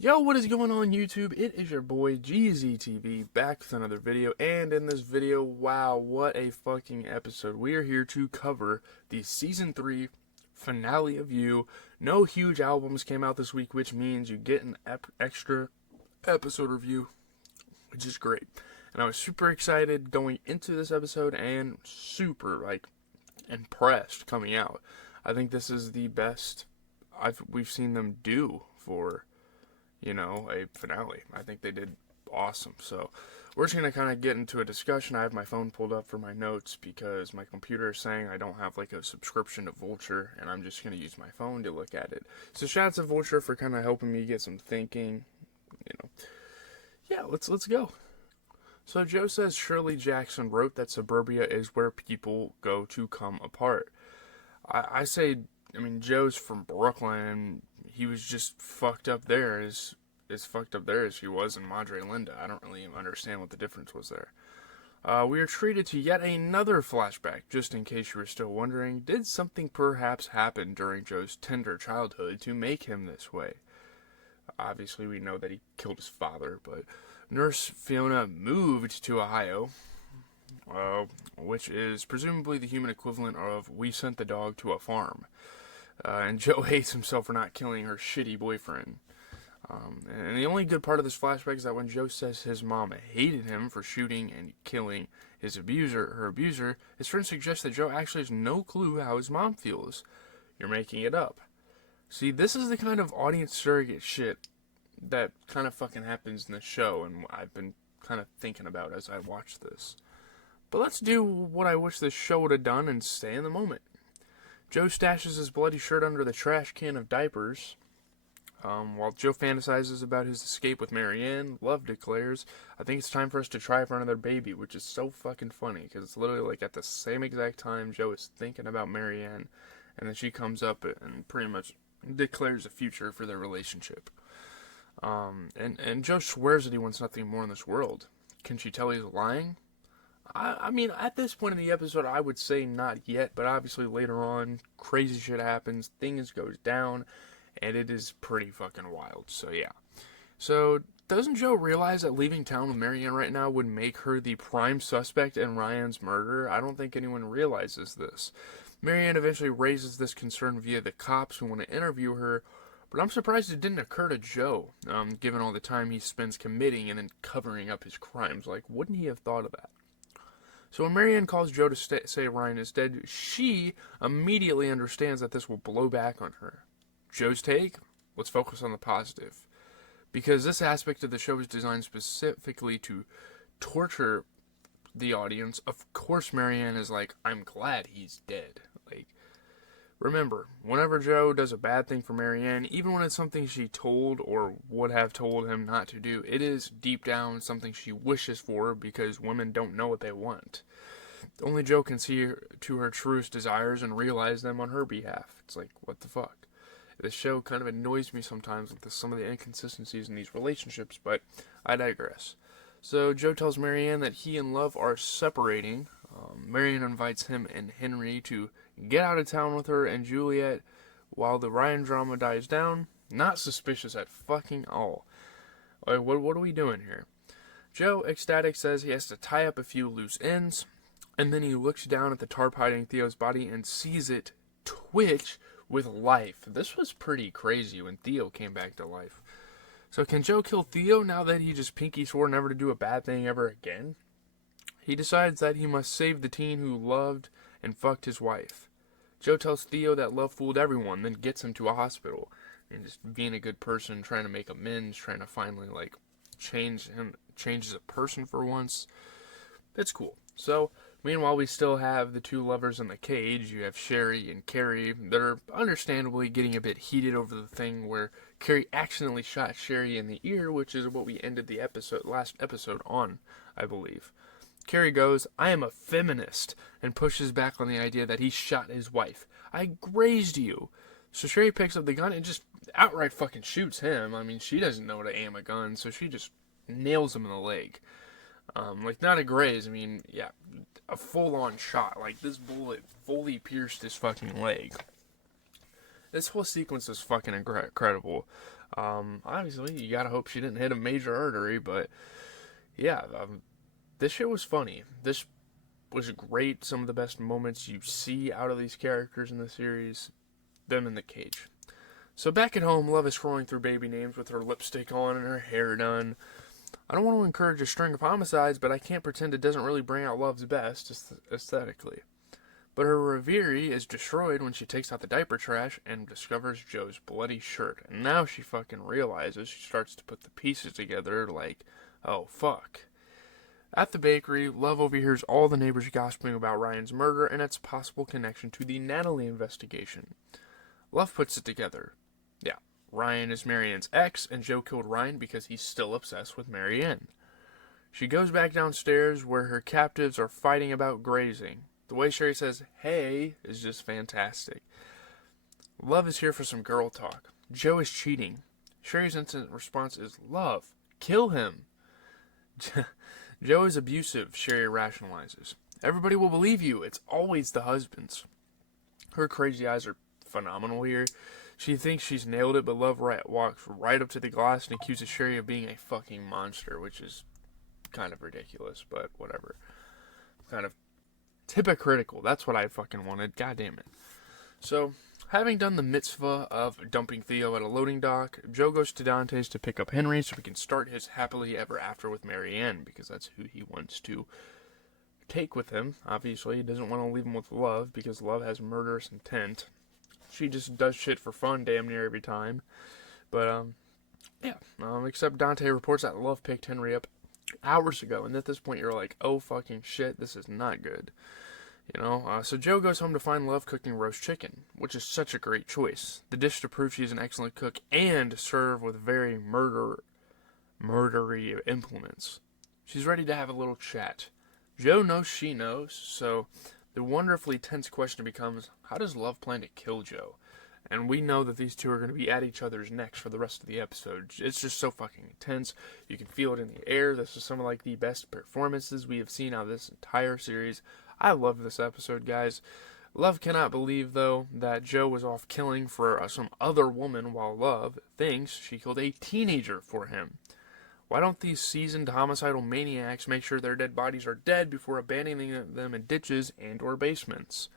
Yo, what is going on YouTube? It is your boy GZTV back with another video, and in this video, wow, what a fucking episode. We are here to cover the Season 3 finale of You. No huge albums came out this week, which means you get an extra episode review, which is great. And I was super excited going into this episode and super, impressed coming out. I think this is the best we've seen them do for a finale. I think they did awesome. So we're just going to kind of get into a discussion. I have my phone pulled up for my notes because my computer is saying I don't have a subscription to Vulture, and I'm just going to use my phone to look at it. So shout out to Vulture for kind of helping me get some thinking. Yeah, let's go. So Joe says Shirley Jackson wrote that suburbia is where people go to come apart. I say, Joe's from Brooklyn, and he was just fucked up there as fucked up there as he was in Madre Linda. I don't really understand what the difference was there. We are treated to yet another flashback, just in case you were still wondering. Did something perhaps happen during Joe's tender childhood to make him this way? Obviously, we know that he killed his father, but Nurse Fiona moved to Ohio, which is presumably the human equivalent of we sent the dog to a farm. And Joe hates himself for not killing her shitty boyfriend. And the only good part of this flashback is that when Joe says his mom hated him for shooting and killing her abuser, his friend suggests that Joe actually has no clue how his mom feels. You're making it up. See, this is the kind of audience surrogate shit that kind of fucking happens in this show, and I've been kind of thinking about as I watch this. But let's do what I wish this show would have done and stay in the moment. Joe stashes his bloody shirt under the trash can of diapers. While Joe fantasizes about his escape with Marienne, Love declares, I think it's time for us to try for another baby, which is so fucking funny, because it's literally at the same exact time Joe is thinking about Marienne, and then she comes up and pretty much declares a future for their relationship. And Joe swears that he wants nothing more in this world. Can she tell he's lying? I mean, at this point in the episode, I would say not yet, but obviously later on, crazy shit happens, things goes down, and it is pretty fucking wild, so yeah. So, doesn't Joe realize that leaving town with Marianne right now would make her the prime suspect in Ryan's murder? I don't think anyone realizes this. Marianne eventually raises this concern via the cops who want to interview her, but I'm surprised it didn't occur to Joe, given all the time he spends committing and then covering up his crimes. Wouldn't he have thought of that? So when Marianne calls Joe to say Ryan is dead, she immediately understands that this will blow back on her. Joe's take? Let's focus on the positive. Because this aspect of the show is designed specifically to torture the audience. Of course Marianne is like, I'm glad he's dead. Remember, whenever Joe does a bad thing for Marianne, even when it's something she told or would have told him not to do, it is deep down something she wishes for because women don't know what they want. Only Joe can see to her truest desires and realize them on her behalf. It's like, what the fuck? This show kind of annoys me sometimes with some of the inconsistencies in these relationships, but I digress. So Joe tells Marianne that he and Love are separating. Marianne invites him and Henry to get out of town with her and Juliet while the Ryan drama dies down. Not suspicious at fucking all. What are we doing here? Joe, ecstatic, says he has to tie up a few loose ends, and then he looks down at the tarp hiding Theo's body and sees it twitch with life. This was pretty crazy when Theo came back to life. So can Joe kill Theo now that he just pinky swore never to do a bad thing ever again? He decides that he must save the teen who loved and fucked his wife. Joe tells Theo that Love fooled everyone, then gets him to a hospital. And just being a good person, trying to make amends, trying to finally, change as a person for once. It's cool. So, meanwhile, we still have the two lovers in the cage. You have Sherry and Carrie. They're understandably getting a bit heated over the thing where Carrie accidentally shot Sherry in the ear, which is what we ended the last episode on, I believe. Carrie goes, I am a feminist, and pushes back on the idea that he shot his wife. I grazed you. So Sherry picks up the gun and just outright fucking shoots him. She doesn't know how to aim a gun, so she just nails him in the leg. Not a graze, yeah, a full-on shot. This bullet fully pierced his fucking leg. This whole sequence is fucking incredible. Obviously, you gotta hope she didn't hit a major artery, but yeah, this shit was funny. This was great. Some of the best moments you see out of these characters in the series, them in the cage. So back at home, Love is scrolling through baby names with her lipstick on and her hair done. I don't want to encourage a string of homicides, but I can't pretend it doesn't really bring out Love's best aesthetically. But her reverie is destroyed when she takes out the diaper trash and discovers Joe's bloody shirt. And now she fucking realizes, she starts to put the pieces together like, oh fuck. At the bakery, Love overhears all the neighbors gossiping about Ryan's murder and its possible connection to the Natalie investigation. Love puts it together. Yeah, Ryan is Marianne's ex, and Joe killed Ryan because he's still obsessed with Marienne. She goes back downstairs where her captives are fighting about grazing. The way Sherry says, hey, is just fantastic. Love is here for some girl talk. Joe is cheating. Sherry's instant response is, Love, kill him. Joe is abusive, Sherry rationalizes. Everybody will believe you. It's always the husbands. Her crazy eyes are phenomenal here. She thinks she's nailed it, but Love walks right up to the glass and accuses Sherry of being a fucking monster, which is kind of ridiculous, but whatever. Kind of hypocritical. That's what I fucking wanted. God damn it. So, having done the mitzvah of dumping Theo at a loading dock, Joe goes to Dante's to pick up Henry so he can start his happily ever after with Marienne, because that's who he wants to take with him. Obviously, he doesn't want to leave him with Love, because Love has murderous intent. She just does shit for fun damn near every time. But, except Dante reports that Love picked Henry up hours ago, and at this point you're like, oh fucking shit, this is not good. So Joe goes home to find Love cooking roast chicken, which is such a great choice. The dish to prove she's an excellent cook and serve with very murdery implements. She's ready to have a little chat. Joe knows she knows, so the wonderfully tense question becomes, how does Love plan to kill Joe? And we know that these two are going to be at each other's necks for the rest of the episode. It's just so fucking intense. You can feel it in the air. This is some of the best performances we have seen out of this entire series. I love this episode, guys. Love cannot believe, though, that Joe was off killing for some other woman while Love thinks she killed a teenager for him. Why don't these seasoned homicidal maniacs make sure their dead bodies are dead before abandoning them in ditches and or basements?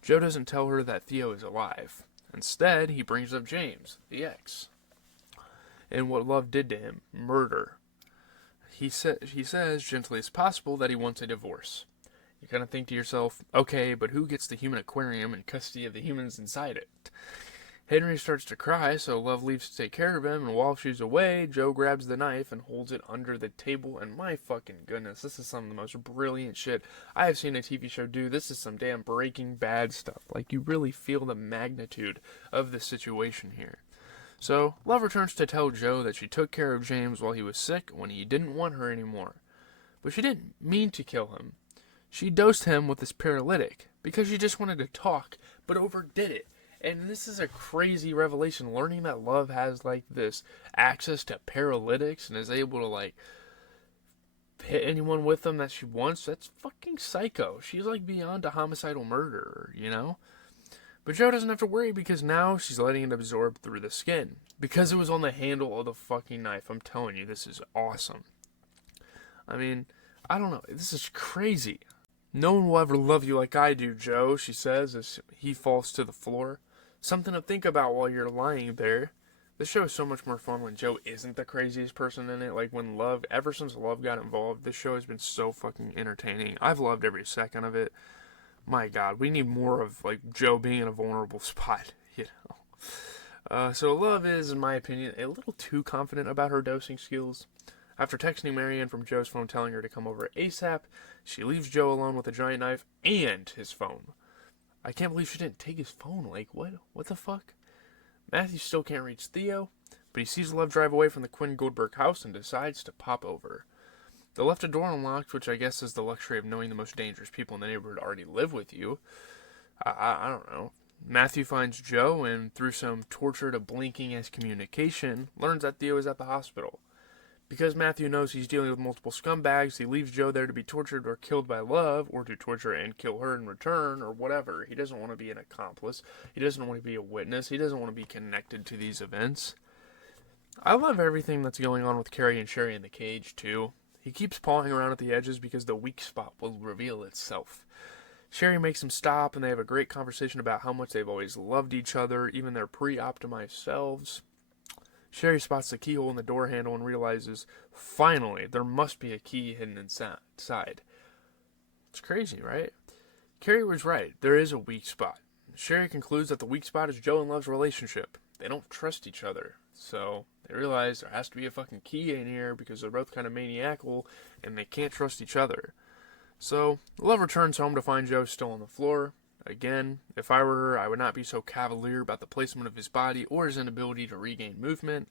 Joe doesn't tell her that Theo is alive. Instead, he brings up James, the ex, and what Love did to him, murder. He says, gently as possible, that he wants a divorce. You kind of think to yourself, okay, but who gets the human aquarium and custody of the humans inside it? Henry starts to cry, so Love leaves to take care of him, and while she's away, Joe grabs the knife and holds it under the table, and my fucking goodness, this is some of the most brilliant shit I have seen a TV show do. This is some damn Breaking Bad stuff. You really feel the magnitude of the situation here. So, Love returns to tell Joe that she took care of James while he was sick when he didn't want her anymore. But she didn't mean to kill him. She dosed him with this paralytic, because she just wanted to talk, but overdid it. And this is a crazy revelation, learning that Love has, this access to paralytics and is able to, hit anyone with them that she wants. That's fucking psycho. She's, beyond a homicidal murderer, But Joe doesn't have to worry because now she's letting it absorb through the skin. Because it was on the handle of the fucking knife. I'm telling you, this is awesome. I mean, I don't know. This is crazy. No one will ever love you like I do, Joe, she says as he falls to the floor. Something to think about while you're lying there. This show is so much more fun when Joe isn't the craziest person in it. Ever since Love got involved, this show has been so fucking entertaining. I've loved every second of it. My God, we need more of, Joe being in a vulnerable spot, So Love is, in my opinion, a little too confident about her dosing skills. After texting Marienne from Joe's phone telling her to come over ASAP, she leaves Joe alone with a giant knife and his phone. I can't believe she didn't take his phone. What the fuck? Matthew still can't reach Theo, but he sees Love drive away from the Quinn Goldberg house and decides to pop over. They left a door unlocked, which I guess is the luxury of knowing the most dangerous people in the neighborhood already live with you. I don't know. Matthew finds Joe and, through some tortured obliquing-esque communication, learns that Theo is at the hospital. Because Matthew knows he's dealing with multiple scumbags, he leaves Joe there to be tortured or killed by Love, or to torture and kill her in return, or whatever. He doesn't want to be an accomplice. He doesn't want to be a witness. He doesn't want to be connected to these events. I love everything that's going on with Carrie and Sherry in the cage, too. He keeps pawing around at the edges because the weak spot will reveal itself. Sherry makes him stop, and they have a great conversation about how much they've always loved each other, even their pre-optimized selves. Sherry spots the keyhole in the door handle and realizes, finally, there must be a key hidden inside. It's crazy, right? Carrie was right. There is a weak spot. Sherry concludes that the weak spot is Joe and Love's relationship. They don't trust each other. So they realize there has to be a fucking key in here because they're both kind of maniacal and they can't trust each other. So Love returns home to find Joe still on the floor. Again, if I were her, I would not be so cavalier about the placement of his body or his inability to regain movement.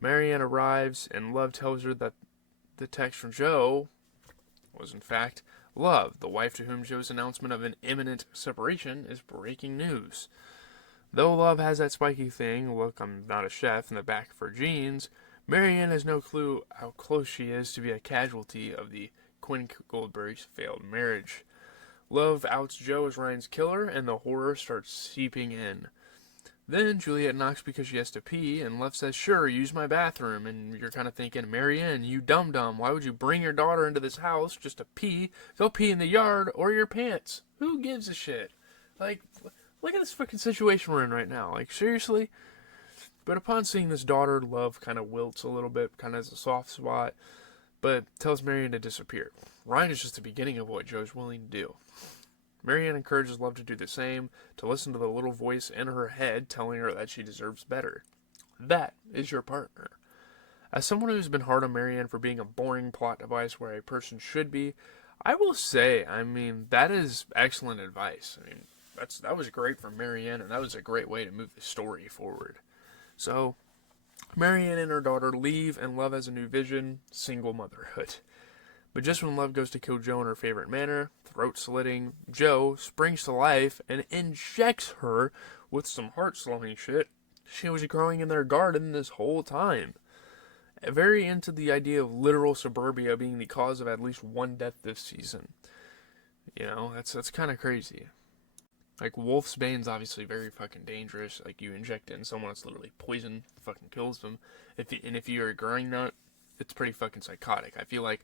Marienne arrives and Love tells her that the text from Joe was in fact Love, the wife to whom Joe's announcement of an imminent separation is breaking news. Though Love has that spiky thing, look, I'm not a chef, in the back of her jeans, Marienne has no clue how close she is to be a casualty of the Quinn Goldberg's failed marriage. Love outs Joe as Ryan's killer, and the horror starts seeping in. Then Juliet knocks because she has to pee, and Love says, sure, use my bathroom. And you're kind of thinking, Marienne, you dum-dum, why would you bring your daughter into this house just to pee? Go pee in the yard or your pants. Who gives a shit? Like, look at this fucking situation we're in right now. Like, seriously? But upon seeing this daughter, Love kind of wilts a little bit, kind of has a soft spot, but tells Marienne to disappear. Ryan is just the beginning of what Joe's willing to do. Marienne encourages Love to do the same, to listen to the little voice in her head telling her that she deserves better. That is your partner. As someone who's been hard on Marienne for being a boring plot device where a person should be, I will say, that is excellent advice. That was great for Marienne, and that was a great way to move the story forward. So, Marienne and her daughter leave, and Love has a new vision, single motherhood. But just when Love goes to kill Joe in her favorite manner, throat slitting, Joe springs to life and injects her with some heart-slowing shit she was growing in their garden this whole time. Very into the idea of literal suburbia being the cause of at least one death this season. You know, that's kind of crazy. Like, Wolf's Bane's obviously very fucking dangerous. Like, you inject it in someone, it's literally poison, fucking kills them. If you're growing that, it's pretty fucking psychotic. I feel like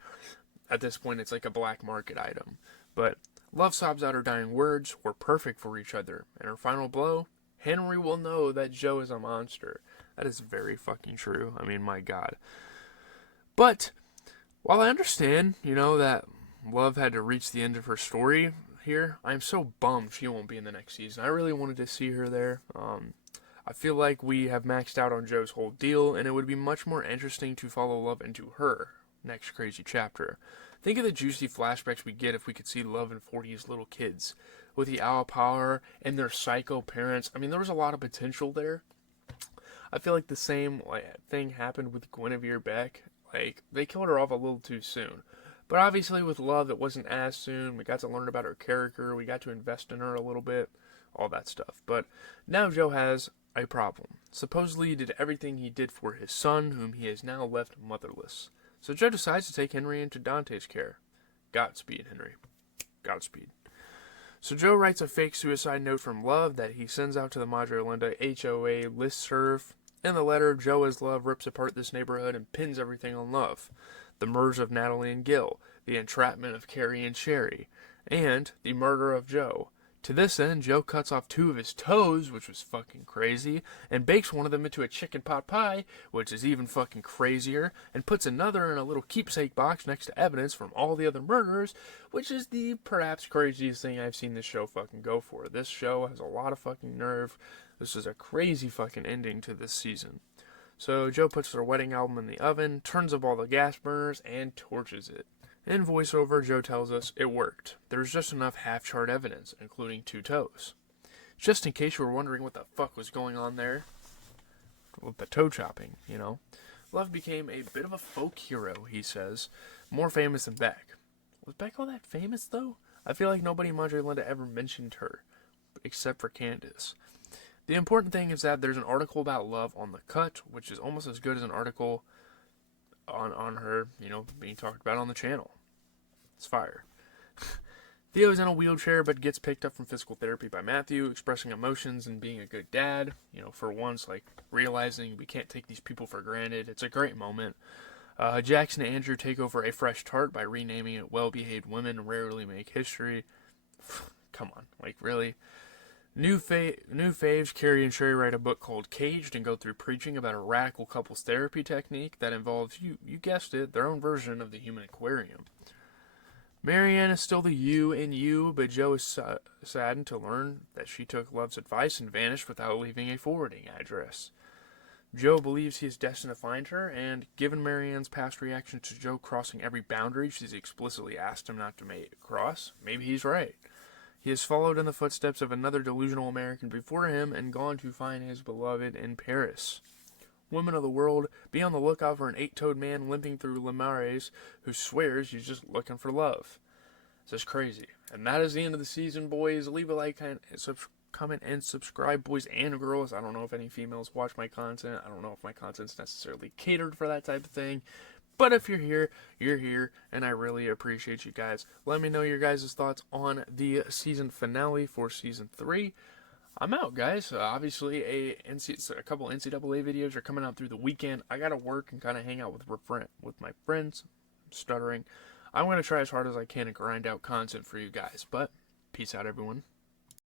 at this point, it's like a black market item. But Love sobs out her dying words, we're perfect for each other. And her final blow, Henry will know that Joe is a monster. That is very fucking true. My God. But, while I understand, that Love had to reach the end of her story here, I'm so bummed she won't be in the next season. I really wanted to see her there. I feel like we have maxed out on Joe's whole deal, and it would be much more interesting to follow Love into her next crazy chapter. Think of the juicy flashbacks we get if we could see Love and 40's little kids with the owl power and their psycho parents. There was a lot of potential there. I feel like the same thing happened with Guinevere Beck. Like, they killed her off a little too soon. But obviously with Love, it wasn't as soon. We got to learn about her character. We got to invest in her a little bit. All that stuff. But now Joe has a problem. Supposedly he did everything he did for his son, whom he has now left motherless. So Joe decides to take Henry into Dante's care. Godspeed, Henry. Godspeed. So Joe writes a fake suicide note from Love that he sends out to the Madre Linda HOA listserv. In the letter, Joe as Love rips apart this neighborhood and pins everything on Love. The murders of Natalie and Gil, the entrapment of Carrie and Sherry, and the murder of Joe. To this end, Joe cuts off 2 of his toes, which was fucking crazy, and bakes one of them into a chicken pot pie, which is even fucking crazier, and puts another in a little keepsake box next to evidence from all the other murders, which is the perhaps craziest thing I've seen this show fucking go for. This show has a lot of fucking nerve. This is a crazy fucking ending to this season. So Joe puts their wedding album in the oven, turns up all the gas burners, and torches it. In voiceover, Joe tells us it worked. There's just enough half-charred evidence, including 2 toes. Just in case you were wondering what the fuck was going on there with the toe chopping, Love became a bit of a folk hero, he says. More famous than Beck. Was Beck all that famous, though? I feel like nobody in Madre Linda ever mentioned her, except for Candace. The important thing is that there's an article about Love on The Cut, which is almost as good as an article on her, being talked about on the channel. It's fire. Theo is in a wheelchair but gets picked up from physical therapy by Matthew, expressing emotions and being a good dad. You know, for once, like, realizing we can't take these people for granted. It's a great moment. Jackson and Andrew take over A Fresh Start by renaming it Well-Behaved Women Rarely Make History. Come on, like, really? New faves, Carrie and Sherry write a book called Caged and go through preaching about a radical couples therapy technique that involves, you guessed it, their own version of the human aquarium. Marienne is still the you in you, but Joe is saddened to learn that she took Love's advice and vanished without leaving a forwarding address. Joe believes he is destined to find her, and given Marianne's past reaction to Joe crossing every boundary she's explicitly asked him not to cross, maybe he's right. He has followed in the footsteps of another delusional American before him and gone to find his beloved in Paris. Women of the world, be on the lookout for an 8-toed man limping through Le Marais who swears he's just looking for love. This is crazy. And that is the end of the season, boys. Leave a like, comment, and subscribe, boys and girls. I don't know if any females watch my content. I don't know if my content's necessarily catered for that type of thing. But if you're here, and I really appreciate you guys. Let me know your guys' thoughts on the season finale for Season 3. I'm out, guys. Obviously, a couple NCAA videos are coming out through the weekend. I gotta work and kind of hang out with my friends. I'm stuttering. I'm gonna try as hard as I can to grind out content for you guys. But peace out, everyone.